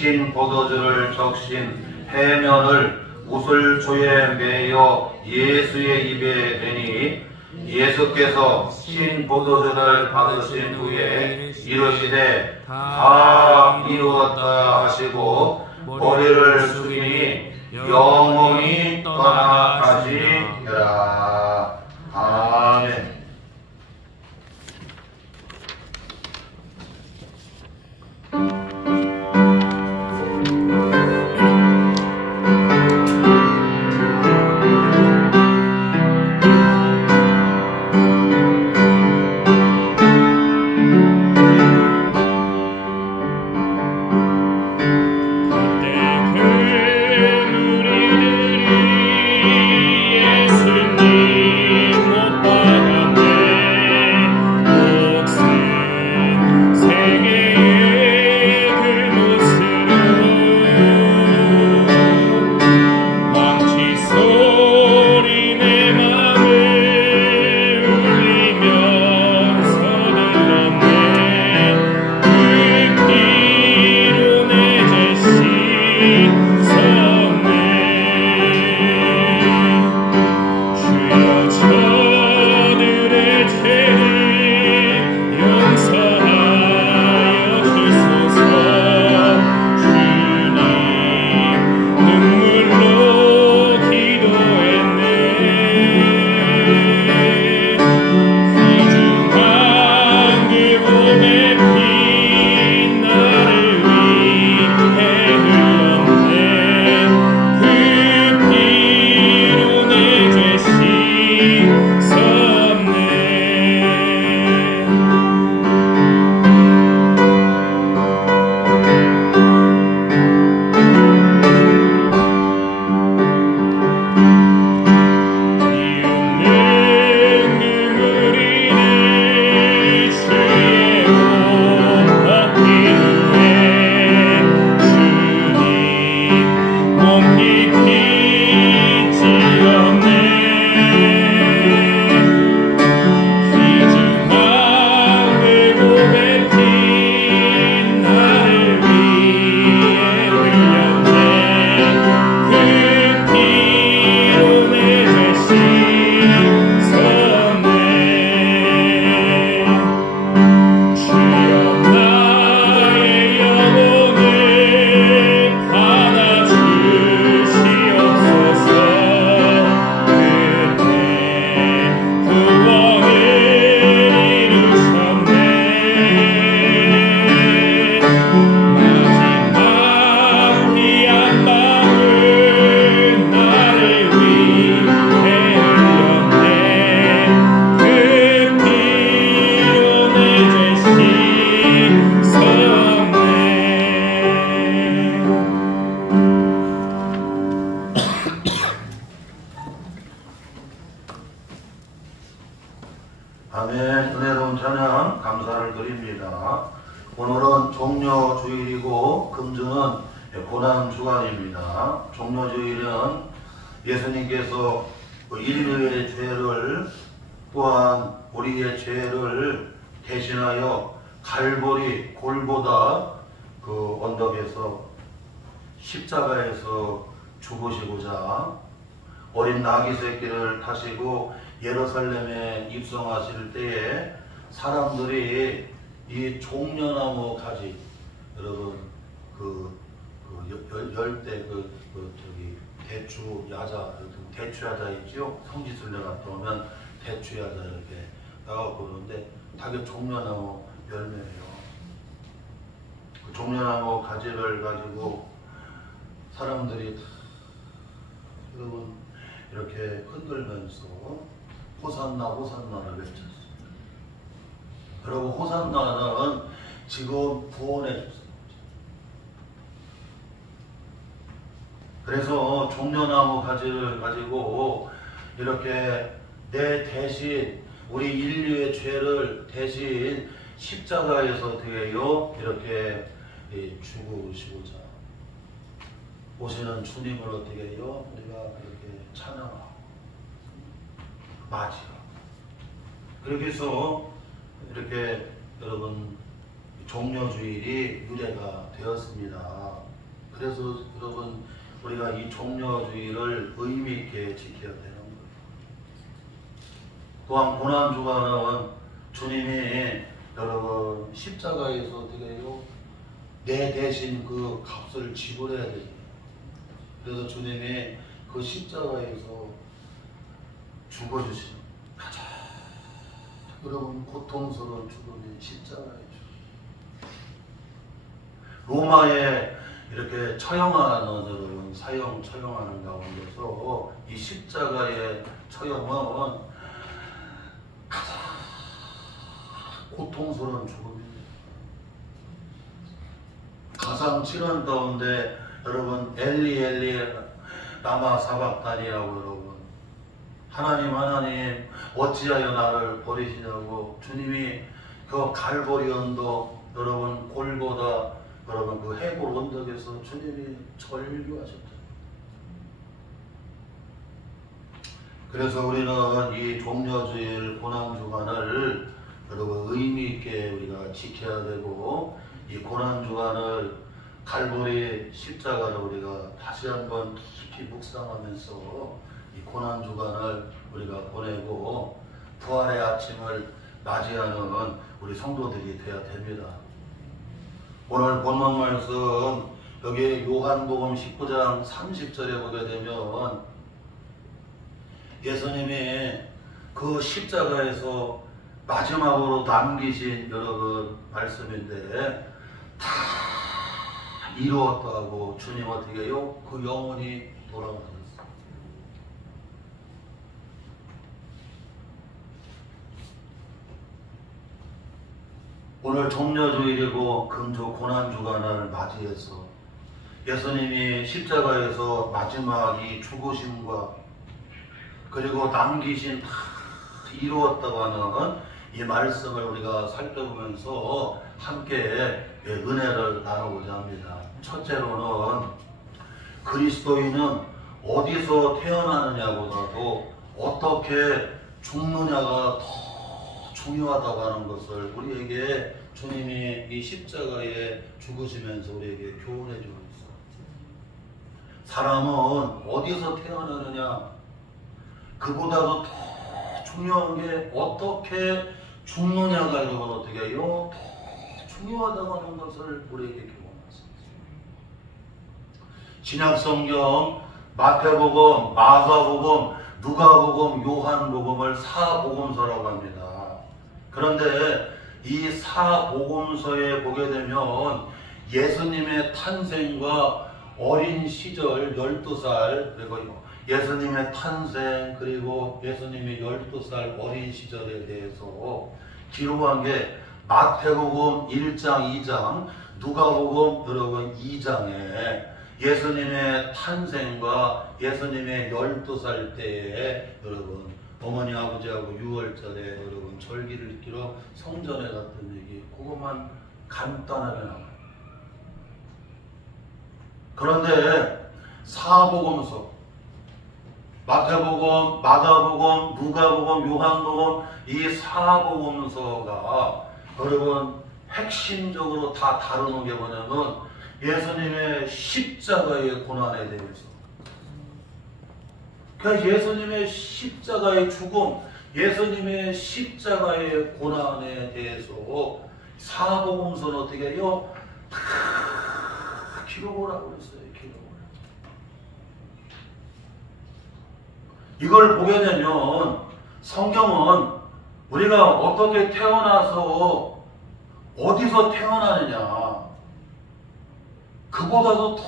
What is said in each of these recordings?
신 포도주를 적신 해면을 우슬초에 매여 예수의 입에 대니 예수께서 신 포도주를 받으신 후에 이르시되 다 이루었다 하시고 머리를 숙이니 영혼이 떠나가시니라. 아멘. 아멘. 은혜로운 찬양 감사를 드립니다. 오늘은 종려주일이고 금주는 고난주간입니다. 종려주일은 예수님께서 인류의 죄를 또한 우리의 죄를 대신하여 갈보리 골보다 그 언덕에서 십자가에서 죽으시고자 어린 나귀 새끼를 타시고 예루살렘에 입성하실 때에 사람들이 이 종려나무 가지, 여러분 열대 저기 대추 야자, 대추 야자 있죠? 성지순례 갔다 오면 대추 야자 이렇게 나가고 그러는데 다게 종려나무 열매예요. 그 종려나무 가지를 가지고 사람들이 여러분 이렇게 흔들면서 호산나 호산나를 외쳤습니다. 여러분 호산나는 지금 구원해 줬습니다. 그래서 종려나무 가지를 가지고 이렇게 내 대신 우리 인류의 죄를 대신 십자가에서 되어 이렇게 죽으시고자 오시는 주님을 어떻게 해요? 우리가 이렇게 찬양하고 맞이하고 그렇게 해서 이렇게 여러분 종려주일이 유래가 되었습니다. 그래서 여러분 우리가 이 종려주의를 의미 있게 지켜야 되는 거예요. 또한 고난주간은 주님이 여러분 십자가에서 어떻게 해요? 내 대신 그 값을 지불해야 됩니다. 그래서 주님이 그 십자가에서 죽어주신 가장 여러분 고통스러운 죽음이 십자가이죠. 로마에 이렇게 처형하는 여러분 사형 처형하는 가운데서 이 십자가의 처형은 가장 고통스러운 죽음입니다. 가상 7원 가운데 여러분 엘리 엘리 라마 사박다니라고 여러분 하나님 어찌하여 나를 버리시냐고 주님이 그 갈보리 언덕 여러분 골고다 여러분 그 해골 언덕에서 주님이 절규하셨다. 그래서 우리는 이 종려주일 고난주간을 여러분 의미 있게 우리가 지켜야 되고 이 고난주간을 갈보리 십자가를 우리가 다시 한번 깊이 묵상하면서 이 고난주간을 우리가 보내고 부활의 아침을 맞이하는 우리 성도들이 되어야 됩니다. 오늘 본문 말씀 여기 요한복음 19장 30절에 보게 되면 예수님이 그 십자가에서 마지막으로 남기신 여러분 말씀인데 다 이루었다고 주님 어떻게 해요? 그 영혼이 돌아가셨어요. 오늘 종려주일이고 금주 고난주간을 맞이해서 예수님이 십자가에서 마지막 이 죽으심과 그리고 남기신 다 이루었다고 하는 이 말씀을 우리가 살펴보면서 함께 은혜를 나누고자 합니다. 첫째로는 그리스도인은 어디서 태어나느냐보다도 어떻게 죽느냐가 더 중요하다고 하는 것을 우리에게 주님이 이 십자가에 죽으시면서 우리에게 교훈해 주고 있어요. 사람은 어디서 태어나느냐 그보다도 더 중요한 게 어떻게 죽느냐가 여러분 어떻게 해요? 더 중요하다고 하는 것을 우리에게 교훈하십니다. 신약성경 마태복음, 마가복음, 누가복음, 요한복음을 사복음서라고 합니다. 그런데 이 사복음서에 보게 되면 예수님의 탄생과 어린 시절 12살 그리고 예수님의 탄생 그리고 예수님의 12살 어린 시절에 대해서 기록한 게 마태복음 1장 2장 누가복음 여러분 2장에 예수님의 탄생과 예수님의 12살 때에 여러분 어머니 아버지하고 6월절에 여러분 절기를 지키러 성전에 갔던 얘기 그것만 간단하게 나와요. 그런데 사복음서 마태복음, 마가복음, 누가복음, 요한복음 이 사복음서가 여러분 핵심적으로 다 다루는 게 뭐냐면 예수님의 십자가의 고난에 대해서 그러니까 예수님의 십자가의 죽음, 예수님의 십자가의 고난에 대해서 사복음서는 어떻게 해요? 다 기록을 하고 있어요. 기록을. 이걸 보게 되면 성경은 우리가 어떻게 태어나서 어디서 태어나느냐 그보다도 더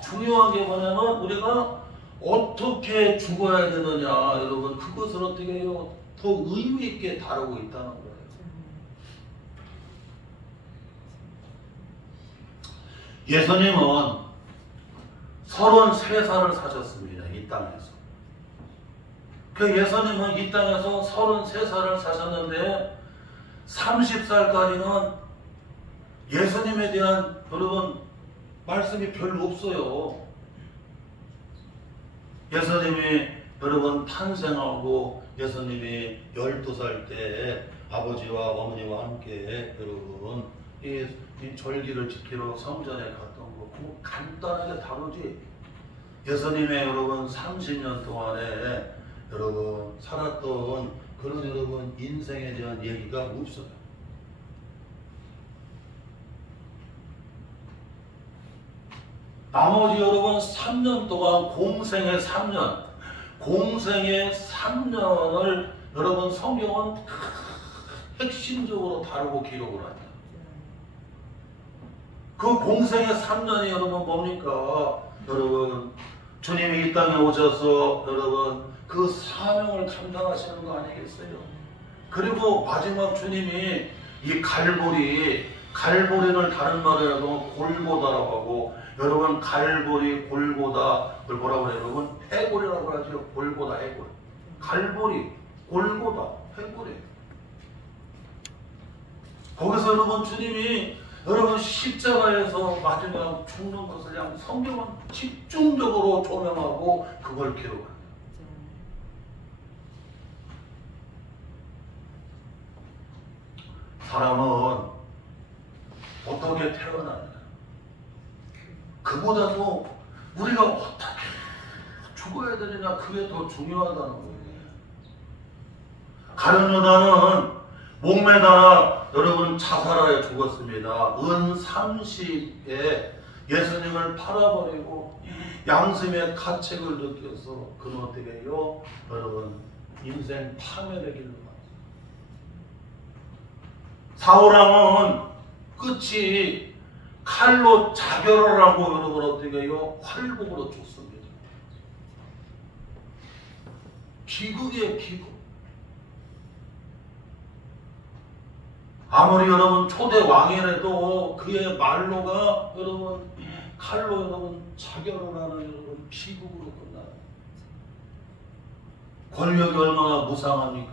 중요한 게 뭐냐면 우리가 어떻게 죽어야 되느냐 여러분 그것을 어떻게 해요? 더 의미 있게 다루고 있다는 거예요. 예수님은 33살을 사셨습니다. 이 땅에서. 그 예수님은 이 땅에서 33살을 사셨는데 30살까지는 예수님에 대한 여러분 말씀이 별로 없어요. 예수님이 여러분 탄생하고 예수님이 12살 때 아버지와 어머니와 함께 여러분 이 절기를 지키러 성전에 갔던 거 그거 간단하게 간단하게 다루지. 예수님의 여러분 30년 동안에 여러분 살았던 그런 여러분 인생에 대한 얘기가 없어요. 나머지 여러분 3년 동안 공생의 3년, 공생의 3년을 여러분 성경은 핵심적으로 다루고 기록을 합니다. 그 공생의 3년이 여러분 뭡니까? 여러분 주님이 이 땅에 오셔서 여러분 그 사명을 감당하시는 거 아니겠어요? 그리고 마지막 주님이 이 갈보리를 다른 말로 골고다라고 하고, 여러분 갈보리 골고다 그걸 뭐라고 해요? 여러분 해골이라고 하죠. 골고다 해골. 갈보리 골고다 해골이. 거기서 여러분 주님이 여러분 십자가에서 마지막 죽는 것을 그냥 성경은 집중적으로 조명하고 그걸 기록합니다. 사람은 어떻게 태어나느냐, 그보다도 우리가 어떻게 죽어야 되느냐, 그게 더 중요하다는 거예요. 가룟 유다는 목매달아 여러분 자살하여 죽었습니다. 은 30에 예수님을 팔아버리고 양심의 가책을 느껴서 그는 어떻게 해요? 여러분 인생 파멸의 길로 갔어요. 사울왕은 끝이 칼로 자결을 하고 여러분 어떻게 해요? 활복으로 죽습니다. 비극이에요, 비극. 아무리 여러분 초대 왕이라도 그의 말로가 여러분 칼로 여러분 자결을 하는 여러분 비극으로 끝나요. 권력이 얼마나 무상합니까?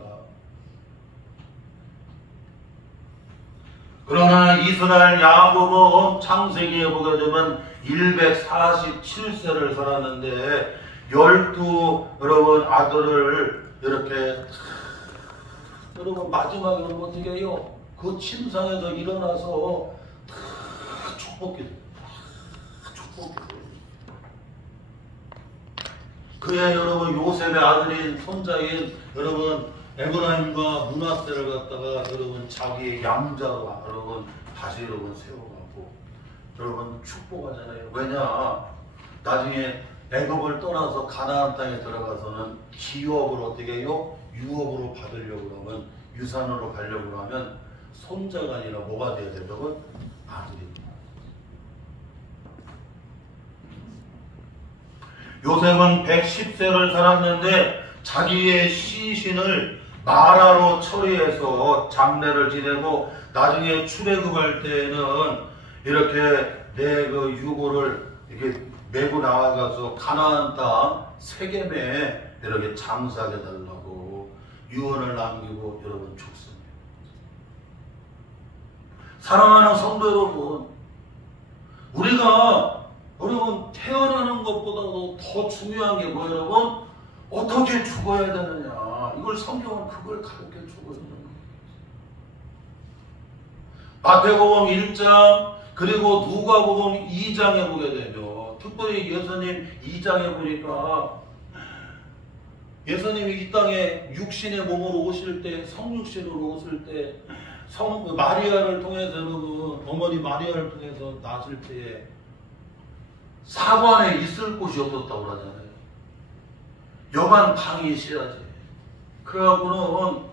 그러나 이스라엘 야곱은 창세기에 보게 되면 147세를 살았는데 12 여러분 아들을 이렇게 여러분 마지막에 어떻게 해요? 그 침상에서 일어나서 축복해요. 축복해요. 그의 여러분 요셉의 아들인 손자인 여러분 에브라임과 므낫세를 갖다가 여러분 자기의 양자로 여러분 다시 여러분 세워가고 여러분 축복하잖아요. 왜냐? 나중에 애굽을 떠나서 가나안 땅에 들어가서는 기업을 어떻게 해요? 유업으로 받으려고 하면, 유산으로 가려고 하면 손자가 아니라 뭐가 돼야 되냐면 아들입니다. 요셉은 110세를 살았는데 자기의 시신을 마라로 처리해서 장례를 지내고 나중에 출애굽할 때에는 이렇게 내 그 유고를 이렇게 메고 나와가서 가나안 땅 세겜에 이렇게 장사하게 달라고 유언을 남기고 여러분 죽습니다. 사랑하는 성도 여러분, 우리가 여러분 태어나는 것보다도 더 중요한 게 뭐예요? 여러분 어떻게 죽어야 되느냐, 이걸 성경은 그걸 가르쳐 주고 있는 거예요. 마태복음 1장 그리고 누가복음 2장에 보게 되죠. 특별히 예수님 2장에 보니까 예수님이 이 땅에 육신의 몸으로 오실 때, 성육신으로 오실 때 마리아를 통해서 여러분 어머니 마리아를 통해서 낳으실 때에 사관에 있을 곳이 없었다고 그러잖아요. 여관 방이 있어야지. 그래갖고는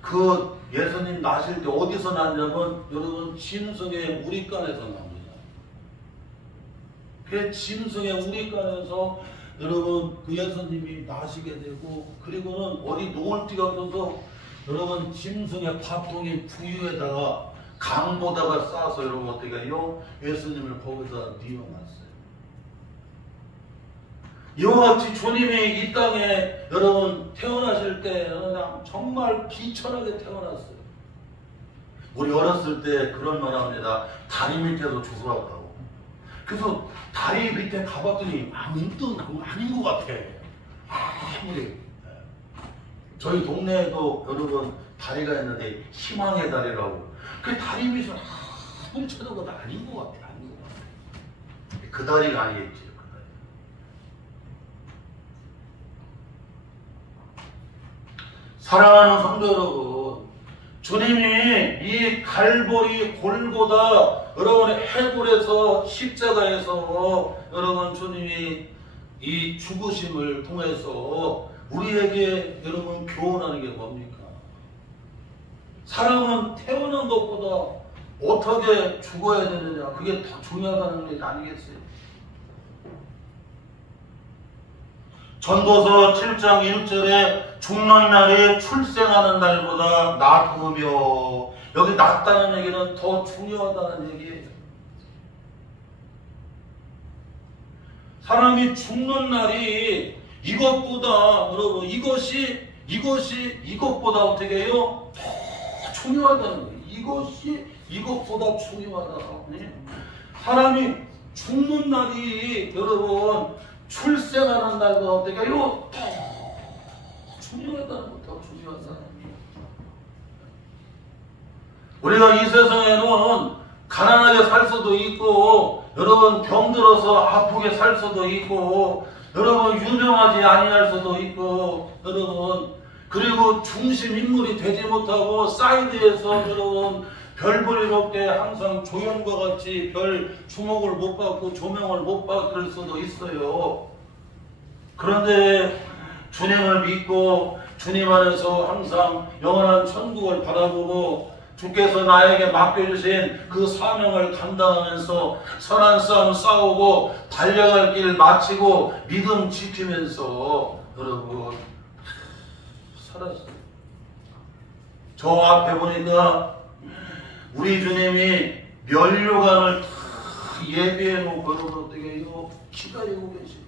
그 예수님 나실 때 어디서 났냐면 여러분 짐승의 우리간에서 납니다. 그 짐승의 우리간에서 여러분 그 예수님이 나시게 되고, 그리고는 어디 놓을 데가 없어서 여러분 짐승의 밥통이 부유에다가 강보다가 싸서 여러분 어떻게 해요? 예수님을 거기다 뉘어놨어요. 이와 같이 주님이 이 땅에 여러분 태어나실 때 그냥 정말 비천하게 태어났어요. 우리 어렸을 때 그런 말 합니다. 다리 밑에도 주워왔다고. 그래서 다리 밑에 가봤더니 아무것도 아닌 것 같아. 아무리. 저희 동네에도 여러분 다리가 있는데 희망의 다리라고. 그 다리 밑에 아무리 쳐다봐도 아닌 것 같아. 아닌 것 같아. 그 다리가 아니겠지. 그 다리. 사랑하는 성도 여러분, 주님이 이 갈보리 골고다 여러분의 해골에서 십자가에서 여러분 주님이 이 죽으심을 통해서 우리에게 여러분 교훈하는 게 뭡니까? 사람은 태어난 것보다 어떻게 죽어야 되느냐, 그게 더 중요하다는 게 아니겠어요? 전도서 7장 1절에 죽는 날이 출생하는 날보다 나으며, 여기 낫다는 얘기는 더 중요하다는 얘기예요. 사람이 죽는 날이 이것보다, 여러분, 이것이 이것보다 어떻게 해요? 더 중요하다는 거예요. 이것이 이것보다 중요하다. 네? 사람이 죽는 날이 여러분 출생하는 날보다 어떻게 해요? 더 중요하다는 거, 더 중요하다. 우리가 이 세상에는 가난하게 살 수도 있고, 여러분 병들어서 아프게 살 수도 있고, 여러분 유명하지 아니할 수도 있고, 여러분 그리고 중심 인물이 되지 못하고 사이드에서 여러분 별 볼 일 없게 항상 조연과 같이 별 주목을 못 받고 조명을 못 받을 수도 있어요. 그런데 주님을 믿고 주님 안에서 항상 영원한 천국을 바라보고 주께서 나에게 맡겨주신 그 사명을 감당하면서 선한 싸움 싸우고 달려갈 길 마치고 믿음 지키면서 여러분 살았어요. 저 앞에 보니까 우리 주님이 면류관을 다 예비해 놓고 여러분 어떻게 해요? 기다리고 계시고,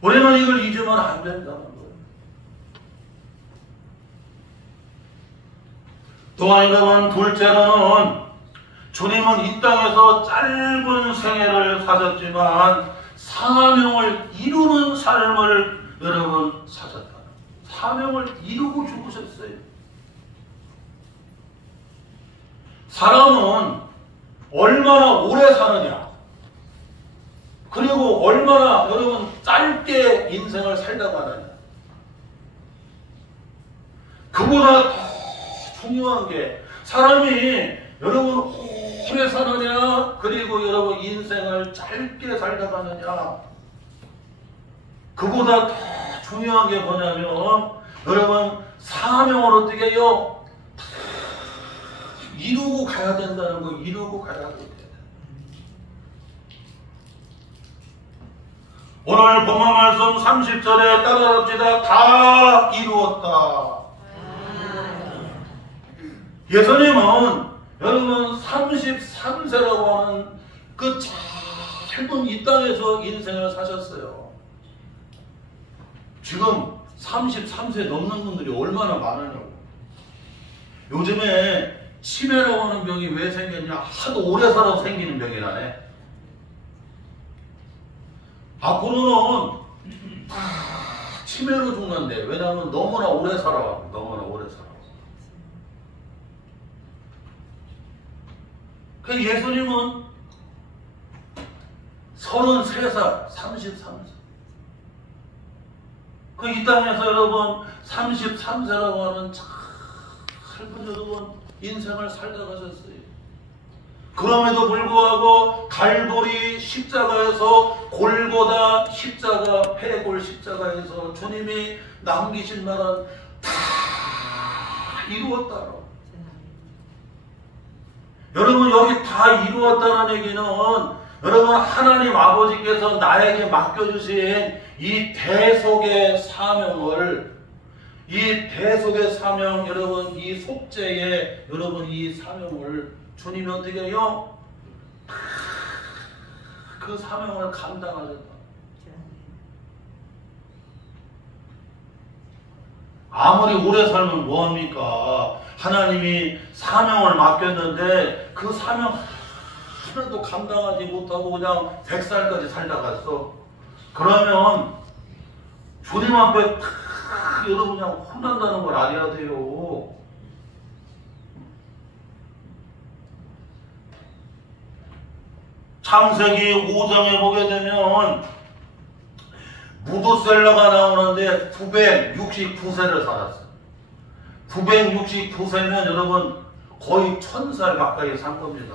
우리는 이걸 잊으면 안 된다는 거예요. 또한 여러분, 둘째로는 주님은 이 땅에서 짧은 생애를 사셨지만 사명을 이루는 삶을 여러분 사셨다. 사명을 이루고 죽으셨어요. 사람은 얼마나 오래 사느냐, 그리고 얼마나 여러분 짧게 인생을 살다 가느냐, 그보다 더 중요한 게 사람이 여러분 오래 사느냐, 그리고 여러분 인생을 짧게 살다 가느냐, 그보다 더 중요한 게 뭐냐면 여러분 사명을 어떻게 해요? 이루고 가야 된다는 거, 이루고 가야 돼요. 오늘 본문 말씀 30절에 따라합시다. 다 이루었다. 예수님은 여러분 33세라고 하는 그 짧은 이 땅에서 인생을 사셨어요. 지금 33세 넘는 분들이 얼마나 많으냐고. 요즘에 치매라고 하는 병이 왜 생겼냐? 하도 오래 살아서 생기는 병이라네. 앞으로는 다 치매로 죽는데, 왜냐하면 너무나 오래 살아가고, 너무나 오래 살아. 그 예수님은 33살, 33세. 그 이 땅에서 여러분 33세라고 하는 짧은 여러분 인생을 살다 가셨어요. 그럼에도 불구하고 갈보리 십자가에서, 골고다 십자가, 폐골 십자가에서 주님이 남기신 말은 다 이루었다고. 여러분 여기 다 이루었다는 얘기는 여러분 하나님 아버지께서 나에게 맡겨주신 이 대속의 사명을, 이 대속의 사명, 여러분 이 속죄의 여러분 이 사명을 주님이 어떻게 해요? 그 사명을 감당하셨다. 아무리 오래 살면 뭐합니까? 하나님이 사명을 맡겼는데 그 사명 하나도 감당하지 못하고 그냥 100살까지 살다 갔어. 그러면 주님 앞에 여러분 그냥 혼난다는 걸 알아야 돼요. 창세기 5장에 보게 되면 무두셀라가 나오는데 969세를 살았어요. 969세면 여러분 거의 1000살 가까이 산 겁니다.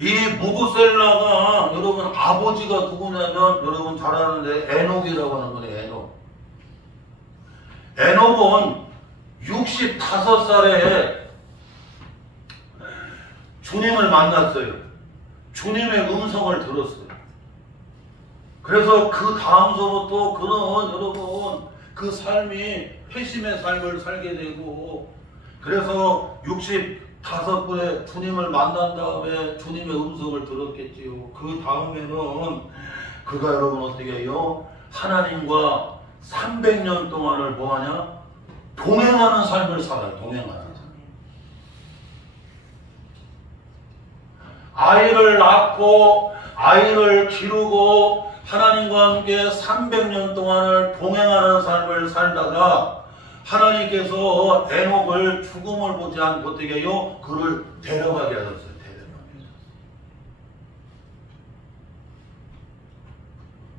이 무두셀라가 여러분 아버지가 누구냐면 여러분 잘 아는데 에녹이라고 하는 거예요. 에녹. 에녹은 65살에 주님을 만났어요. 주님의 음성을 들었어요. 그래서 그 다음서부터 그는 여러분 그 삶이 회심의 삶을 살게 되고, 그래서 65에 주님을 만난 다음에 주님의 음성을 들었겠지요. 그 다음에는 그가 여러분 어떻게 해요? 하나님과 300년 동안을 뭐하냐? 동행하는 삶을 살아요. 동행하는 삶. 아이를 낳고 아이를 기르고 하나님과 함께 300년 동안을 동행하는 삶을 살다가 하나님께서 에녹을 죽음을 보지 않고 어떻게 해요? 그를 데려가게 하셨어요.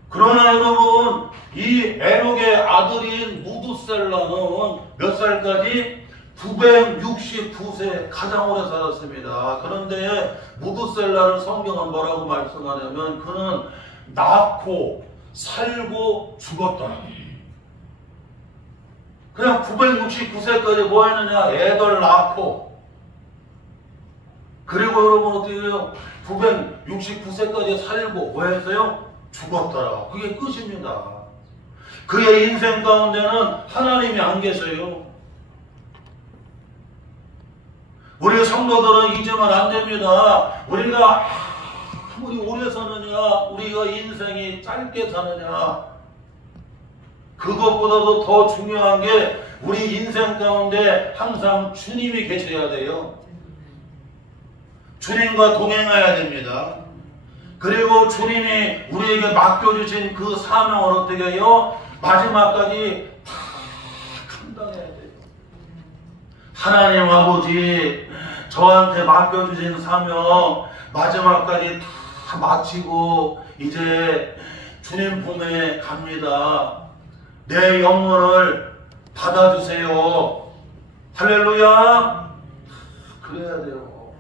그러나 여러분 이 에녹의 아들인 무두셀라는 몇 살까지? 969세 가장 오래 살았습니다. 그런데 무두셀라를 성경은 뭐라고 말씀하냐면 그는 낳고 살고 죽었다. 그냥 969세까지 뭐 했느냐? 애들 낳고, 그리고 여러분 어떻게 해요? 969세까지 살고 뭐 했어요? 죽었더라. 그게 끝입니다. 그의 인생 가운데는 하나님이 안 계세요. 우리 성도들은 잊으면 안 됩니다. 우리가 아무리 오래 사느냐, 우리가 인생이 짧게 사느냐, 그것보다도 더 중요한 게 우리 인생 가운데 항상 주님이 계셔야 돼요. 주님과 동행해야 됩니다. 그리고 주님이 우리에게 맡겨주신 그 사명을 어떻게 해요? 마지막까지 다 감당해야 돼요. 하나님 아버지, 저한테 맡겨주신 사명 마지막까지 다 마치고 이제 주님 품에 갑니다. 내 영혼을 받아주세요. 할렐루야. 그래야 돼요.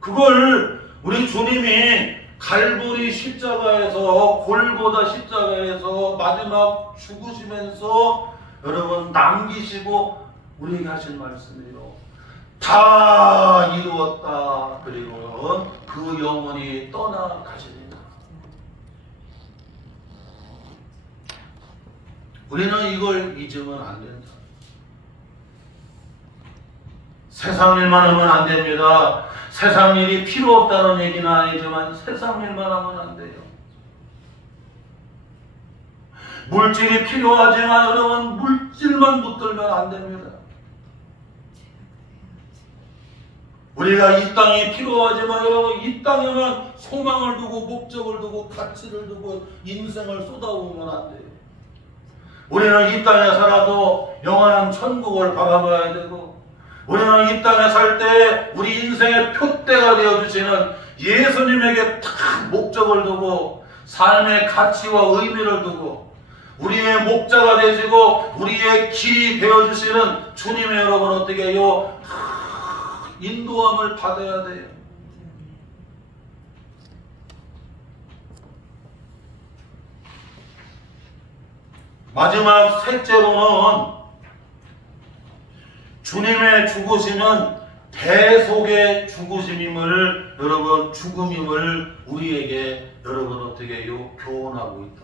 그걸 우리 주님이 갈보리 십자가에서, 골고다 십자가에서 마지막 죽으시면서 여러분 남기시고 우리에게 하신 말씀이에요. 다 이루었다. 그리고 그 영혼이 떠나가시리라. 우리는 이걸 잊으면 안 된다. 세상 일만 하면 안 됩니다. 세상 일이 필요 없다는 얘기는 아니지만 세상 일만 하면 안 돼요. 물질이 필요하지만 여러분 물질만 붙들면 안 됩니다. 우리가 이 땅이 필요하지만 여러분 이 땅에만 소망을 두고 목적을 두고 가치를 두고 인생을 쏟아부으면 안 돼요. 우리는 이 땅에 살아도 영원한 천국을 바라봐야 되고, 우리는 이 땅에 살 때 우리 인생의 표대가 되어주시는 예수님에게 딱 목적을 두고 삶의 가치와 의미를 두고 우리의 목자가 되시고 우리의 길이 되어주시는 주님의 여러분 어떻게 해요? 인도함을 받아야 돼요. 마지막 셋째로는 주님의 죽으심은 대속의 죽으심임을 여러분 죽음임을 우리에게 여러분 어떻게 해요? 교훈하고 있다.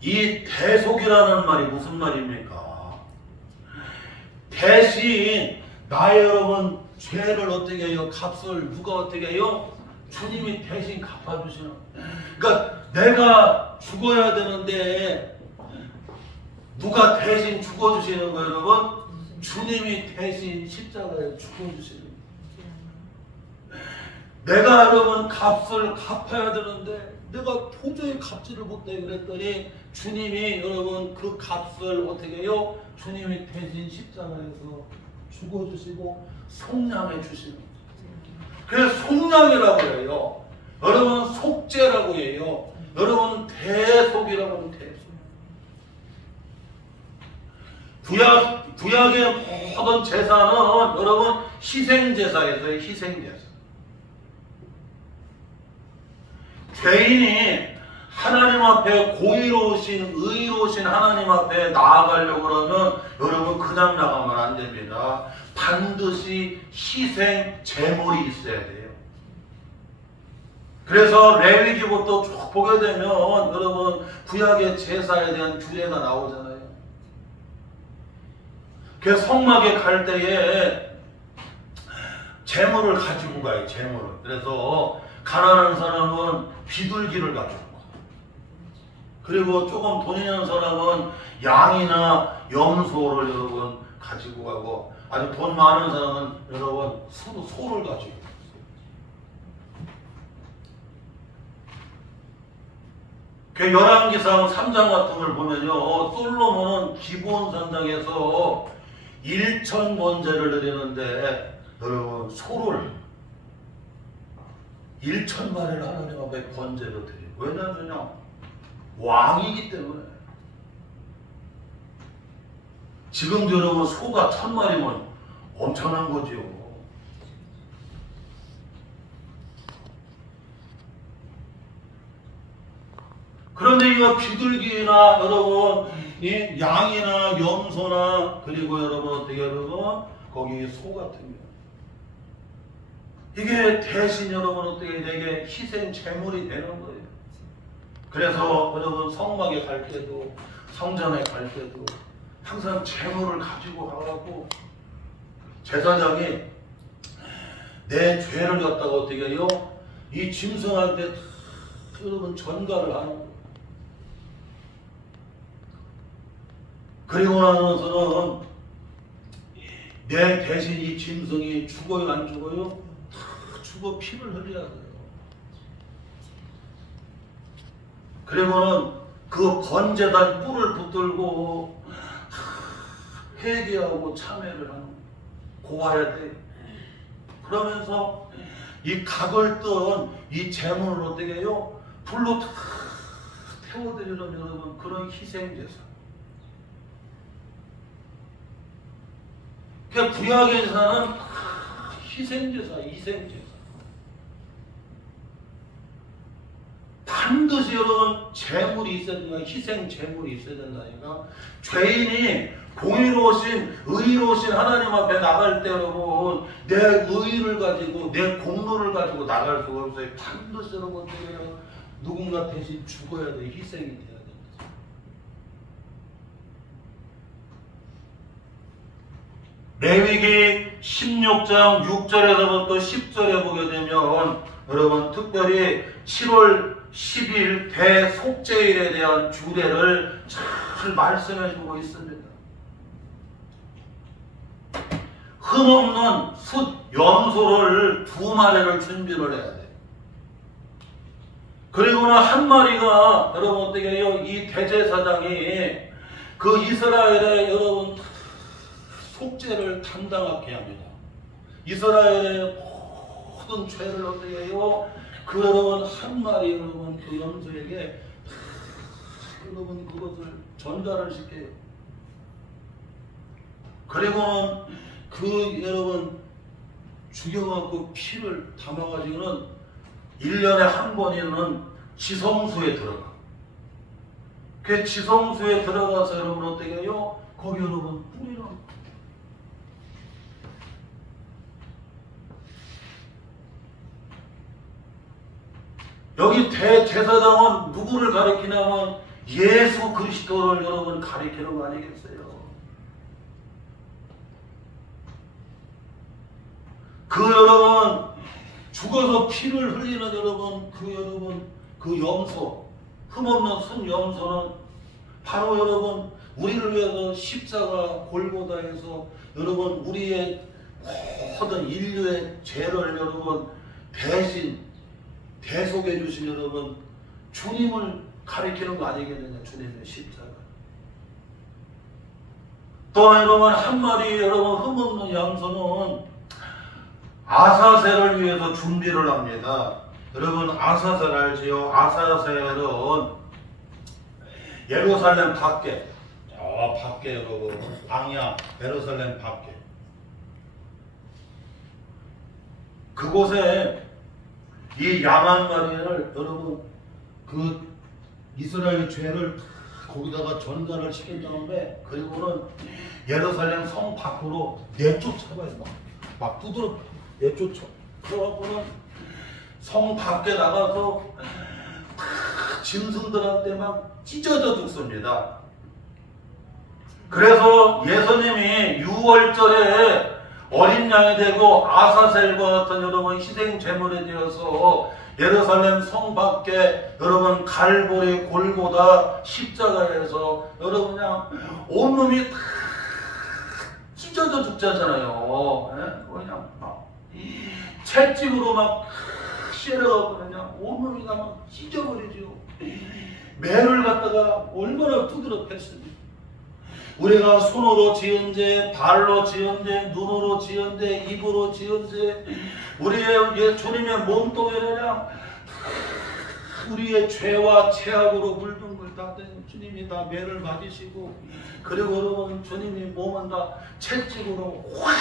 이 대속이라는 말이 무슨 말입니까? 대신 나의 여러분 죄를 어떻게 해요? 값을 누가 어떻게 해요? 주님이 대신 갚아주시는. 그러니까 내가 죽어야 되는데 누가 대신 죽어주시는 거예요, 여러분? 주님이 대신 십자가에 죽어주시는 거예요. 내가 여러분 값을 갚아야 되는데 내가 도저히 갚지를 못해. 그랬더니 주님이 여러분 그 값을 어떻게 해요? 주님이 대신 십자가에서 죽어주시고 속량해 주시는 거예요. 그래서 속량이라고 해요. 여러분 속죄라고 해요. 여러분 대속이라고 하면 대속. 구약의 모든 제사는 여러분 희생제사였어요. 희생제사. 죄인이 하나님 앞에 고의로우신 의로우신 하나님 앞에 나아가려고 그러면 여러분 그냥 나가면 안 됩니다. 반드시 희생 제물이 있어야 돼요. 그래서 레위기부터 쭉 보게 되면 여러분 구약의 제사에 대한 규례가 나오잖아요. 그 성막에 갈 때에 제물을 가지고 가요. 제물을. 그래서 가난한 사람은 비둘기를 가지고 가. 그리고 조금 돈 있는 사람은 양이나 염소를 여러분 가지고 가고, 아주 돈 많은 사람은 여러분 소를 가지고 가요. 그 열왕기상 3장 같은 걸 보면요, 솔로몬은 기브온 산당에서 1천 번제를 드리는데 여러분 소를 1천 마리를 하나님 앞에 번제로 드려요. 왜냐하면 왕이기 때문에. 지금도 여러분 소가 1000마리면 엄청난 거죠. 그런데 이거 비둘기나 여러분 이 양이나 염소나 그리고 여러분 어떻게 여러분 거기 소 같은 거 이게 대신 여러분 어떻게 되게 희생 제물이 되는 거예요. 그래서 여러분 성막에 갈 때도 성전에 갈 때도 항상 제물을 가지고 가고, 제사장이 내 죄를 갖다가 어떻게 해요? 이 짐승한테 여러분 전가를 하는 거예요. 그리고 나서는 내 대신 이 짐승이 죽어요 안 죽어요? 다 죽어 피를 흘려야 돼요. 그리고는 그 번제단 뿔을 붙들고 회개하고 참회를 하는 거예요. 고와야 돼. 그러면서 이 각을 뜬 이 제물을 어떻게 해요? 불로 다 태워드리려면 여러분 그런 희생제사. 그 구약의 제사는 희생제사, 희생제사. 반드시 여러분 제물이 있어야 된다. 희생 제물이 있어야 된다니까. 죄인이 공의로우신 의로우신 하나님 앞에 나갈 때 여러분 내 의를 가지고 내 공로를 가지고 나갈 수가 없어요. 반드시 여러분 누군가 대신 죽어야 돼. 희생이 돼야 됩니다. 레위기 16장 6절에서부터 10절에 보게 되면 여러분 특별히 7월 10일 대속죄일에 대한 규례를 잘 말씀해 주고 있습니다. 흠없는 숫 염소를 2마리를 준비를 해야 돼. 그리고는 한 마리가 여러분 어떻게 해요? 이 대제사장이 그 이스라엘의 여러분 속죄를 담당하게 합니다. 이스라엘의 모든 죄를 어떻게 해요? 그 여러분 한 마리 여러분 그 염소에게 여러분 그것을 전달을 시켜요. 그리고는 그 여러분 죽여갖고 피를 담아가지고는 1년에 한 번에는 지성소에 들어가. 그 지성소에 들어가서 여러분 어떻게 해요? 거기 여러분 뿌리는 여기 대제사장은 누구를 가리키냐면 예수 그리스도를 여러분 가리키는 거 아니겠어요? 그 여러분 죽어서 피를 흘리는 여러분 그 염소 흠없는 순 염소는 바로 여러분 우리를 위해서 십자가 골고다에서 여러분 우리의 모든 인류의 죄를 여러분 대신 대속해 주신 여러분 주님을 가리키는 거 아니겠느냐, 주님의 십자가. 또 여러분, 한 마리 여러분 흠없는 양손은 아사셀을 위해서 준비를 합니다. 여러분, 아사셀 알지요? 아사셀은 예루살렘 밖에, 저 밖에 여러분, 광야, 예루살렘 밖에. 그곳에 이 양 한 마리를 여러분, 그 이스라엘 죄를 거기다가 전가를 시킨 다음에, 그리고는 예루살렘 성 밖으로 내쫓아봐요. 막 두드러 내쫓아. 그래갖고는 성 밖에 나가서 짐승들한테 막 찢어져 죽습니다. 그래서 예수님이 6월절에 어린 양이 되고 아사셀과 같은 여러분 희생 제물이 되어서 예루살렘 성 밖에 여러분 갈보리 골고다 십자가에서 여러분 그냥 온몸이 다 찢어져 죽잖아요. 그냥 막 채찍으로 막 씌려갖고 그냥 온몸이 다 막 찢어버리죠. 매를 갖다가 얼마나 두드러 팼습니까? 우리가 손으로 지은 죄, 발로 지은 죄, 눈으로 지은 죄, 입으로 지은 죄, 우리의 주님의 몸통에 그냥 우리의 죄와 죄악으로 물든 걸 다 주님이 다 매를 맞으시고, 그리고 여러분 주님이 몸은 다 채찍으로 확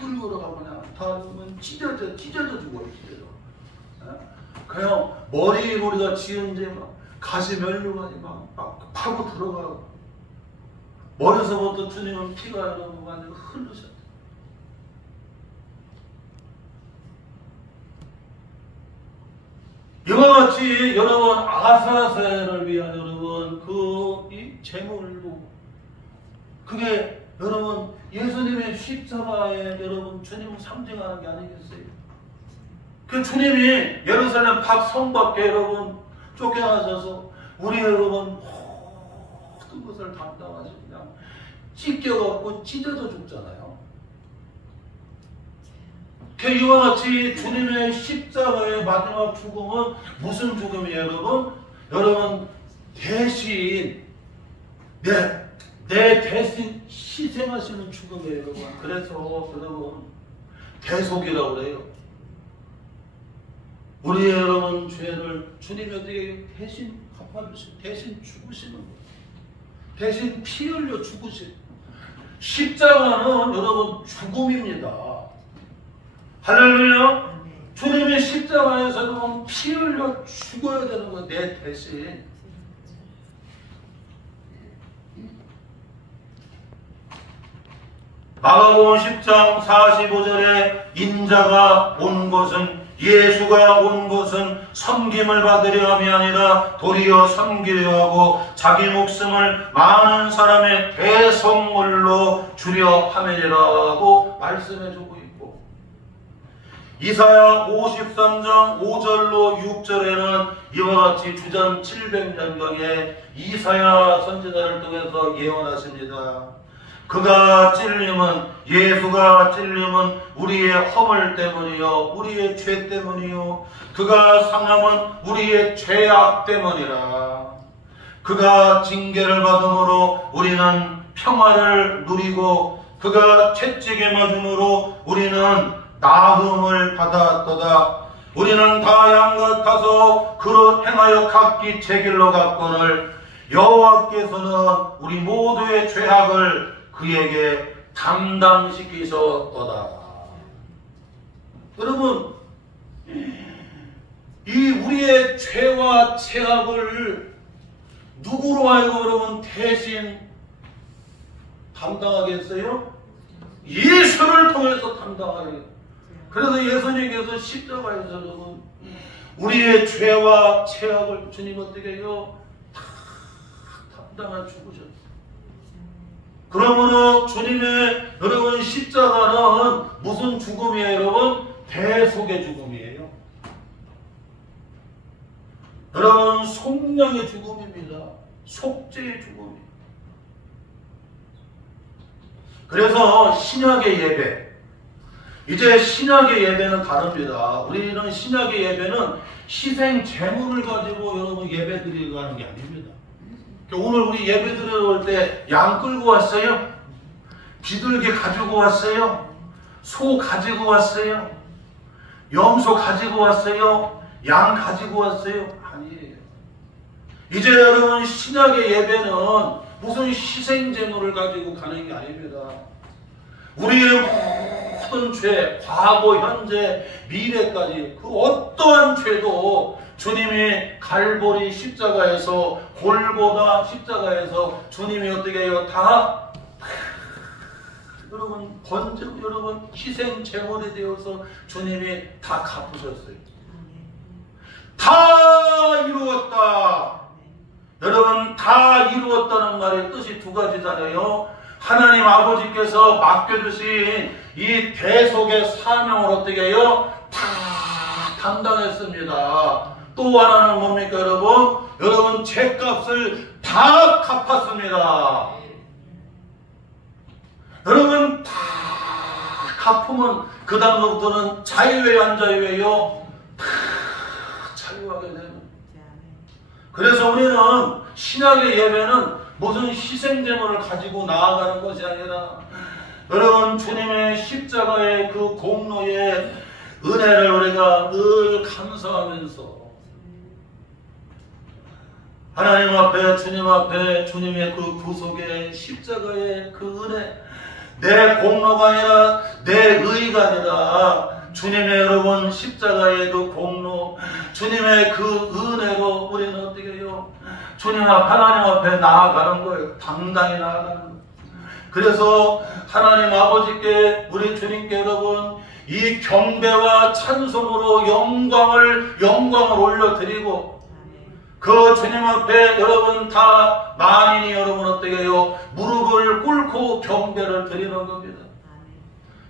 끌고 들어가고 그냥 다 여러분 찢어져 죽어요. 그냥 머리 우리가 지은 죄 막 가시 멸류관이 막 파고 들어가고, 머리서부터 주님은 피가 여러분 완전히 흘르셨다. 이와 같이 여러분 아사셀을 위한 여러분 이 제물로, 그게 여러분 예수님의 십자가에 여러분 주님을 상징하는 게 아니겠어요? 그 주님이 예루살렘 성 밖에 여러분 쫓겨나셔서 우리 여러분 모든 것을 담당하시고 그냥 찢겨갖고 찢어져 죽잖아요. 이와 같이 주님의 십자가의 마지막 죽음은 무슨 죽음이에요, 여러분? 여러분 대신 내 대신 희생하시는 죽음이에요, 여러분. 그래서 여러분 대속이라고 그래요. 우리 여러분 죄를 주님이 어떻게 대신 갚아주시고 대신 죽으시는 거예요. 대신 피 흘려 죽으시는. 십자가는 여러분 죽음입니다. 할렐루야. 주님의 십자가에서 여러분 피 흘려 죽어야 되는 거예요, 내 대신. 마가복음 10장 45절에 인자가 온 것은, 예수가 온 것은 섬김을 받으려 함이 아니라 도리어 섬기려 하고 자기 목숨을 많은 사람의 대성물로 주려 함이라고 말씀해주고 있고, 이사야 53장 5절로 6절에는 이와 같이 주전 700년경에 이사야 선지자를 통해서 예언하십니다. 그가 찔림은, 예수가 찔림은 우리의 허물 때문이요 우리의 죄 때문이요, 그가 상함은 우리의 죄악 때문이라. 그가 징계를 받음으로 우리는 평화를 누리고 그가 채찍에 맞음으로 우리는 나음을 받았도다. 우리는 다 양 같아서 그릇 행하여 각기 제 길로 갔거늘 여호와께서는 우리 모두의 죄악을 그에게 담당시키셨도다. 여러분, 이 우리의 죄와 죄악을 누구로 하여금 여러분 대신 담당하겠어요? 예수를 통해서 담당하겠어요. 그래서 예수님께서 십자가에서 여러분 우리의 죄와 죄악을 주님 어떻게 해요? 다 담당해 죽으셨어요. 그러므로 주님의 여러분 십자가는 무슨 죽음이에요, 여러분? 대속의 죽음이에요. 여러분 속량의 죽음입니다. 속죄의 죽음이에요. 그래서 신약의 예배, 이제 신약의 예배는 다릅니다. 우리는 신약의 예배는 희생 제물을 가지고 여러분 예배 드리고 하는 게 아닙니다. 오늘 우리 예배 드리러 올 때 양 끌고 왔어요? 비둘기 가지고 왔어요? 소 가지고 왔어요? 염소 가지고 왔어요? 양 가지고 왔어요? 아니에요. 이제 여러분 신약의 예배는 무슨 희생 제물을 가지고 가는 게 아닙니다. 우리의 모든 죄, 과거, 현재, 미래까지 그 어떠한 죄도 주님이 갈보리 십자가에서 골고다 십자가에서 주님이 어떻게 해요? 다 여러분 번제로 여러분 희생 제물이 되어서 주님이 다 갚으셨어요. 다 이루었다. 여러분 다 이루었다는 말의 뜻이 두 가지잖아요. 하나님 아버지께서 맡겨주신 이 대속의 사명을 어떻게 해요? 다 감당했습니다. 또 하나는 뭡니까 여러분? 여러분 죄값을 다 갚았습니다. 여러분 다 갚으면 그 다음부터는 자유예요 안 자유예요? 다 자유하게 되는. 그래서 우리는 신약의 예배는 무슨 희생제물을 가지고 나아가는 것이 아니라 여러분 주님의 십자가의 그 공로의 은혜를 우리가 늘 감사하면서 하나님 앞에 주님의 그 구속의 십자가의 그 은혜, 내 공로가 아니라 내 의가 아니라 주님의 여러분 십자가의 그 공로, 주님의 그 은혜로 우리는 어떻게 해요? 주님 앞 하나님 앞에 나아가는 거예요. 당당히 나아가는 거예요. 그래서 하나님 아버지께 우리 주님께 여러분 이 경배와 찬송으로 영광을 올려드리고 그 주님 앞에 여러분 다 만인이 여러분 어떻게 해요? 무릎을 꿇고 경배를 드리는 겁니다.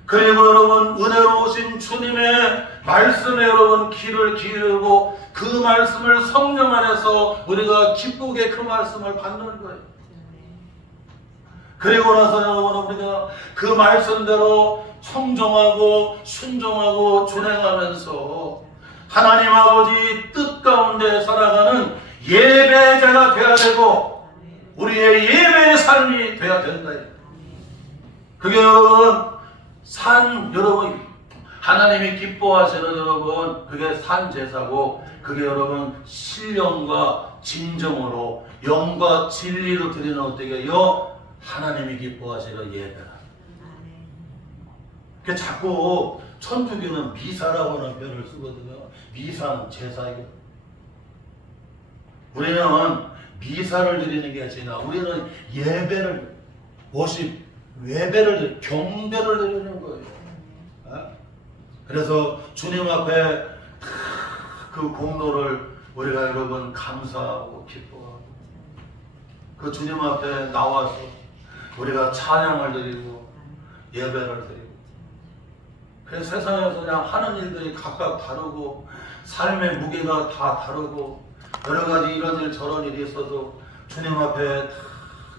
그리고 여러분 은혜로우신 주님의 말씀에 여러분 귀를 기울이고 그 말씀을 성령 안에서 우리가 기쁘게 그 말씀을 받는 거예요. 그리고 나서 여러분 우리가 그 말씀대로 청정하고 순종하고 준행하면서 하나님 아버지 뜻 가운데 살아가는 예배자가 되어야 되고 우리의 예배의 삶이 되어야 된다. 그게 여러분 여러분 하나님이 기뻐하시는 여러분 그게 산 제사고 그게 여러분 신령과 진정으로 영과 진리로 드리는 어떻게 해요? 하나님이 기뻐하시는 예배라. 그 자꾸 천주교는 미사라고 하는 표현을 쓰거든요. 미사는 제사예요. 우리는 미사를 드리는 게 아니라 우리는 예배를 예배를 경배를 드리는 거예요. 그래서 주님 앞에 그 공로를 우리가 여러분 감사하고 기뻐하고 그 주님 앞에 나와서 우리가 찬양을 드리고 예배를 드리고 그 세상에서 그냥 하는 일들이 각각 다르고 삶의 무게가 다 다르고 여러 가지 이런 일 저런 일이 있어도 주님 앞에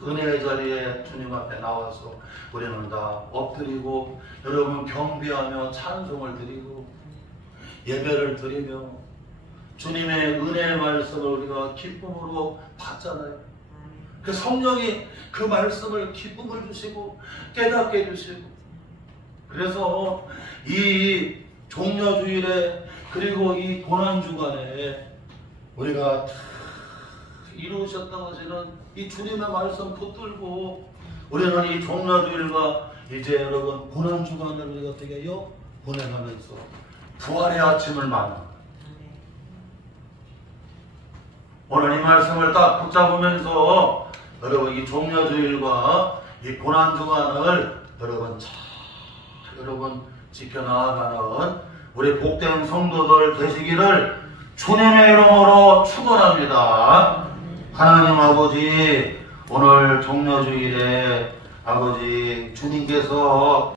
은혜의 자리에 주님 앞에 나와서 우리는 다 엎드리고 여러분 경배하며 찬송을 드리고 예배를 드리며 주님의 은혜의 말씀을 우리가 기쁨으로 받잖아요. 그 성령이 그 말씀을 기쁨을 주시고 깨닫게 해주시고 그래서 이 종려주일에 그리고 이 고난주간에 우리가 이루셨다고 하시는 이 주님의 말씀 붙들고 우리는 이 종려주일과 이제 여러분 고난주간을 우리가 어떻게 해요? 보내가면서 부활의 아침을 만나 오늘 이 말씀을 딱 붙잡으면서 여러분 이 종려주일과 이 고난주간을 여러분 잘 여러분 지켜나가는 우리 복된 성도들 되시기를 주님의 이름으로 축원합니다. 하나님 아버지 오늘 종려주일에 아버지 주님께서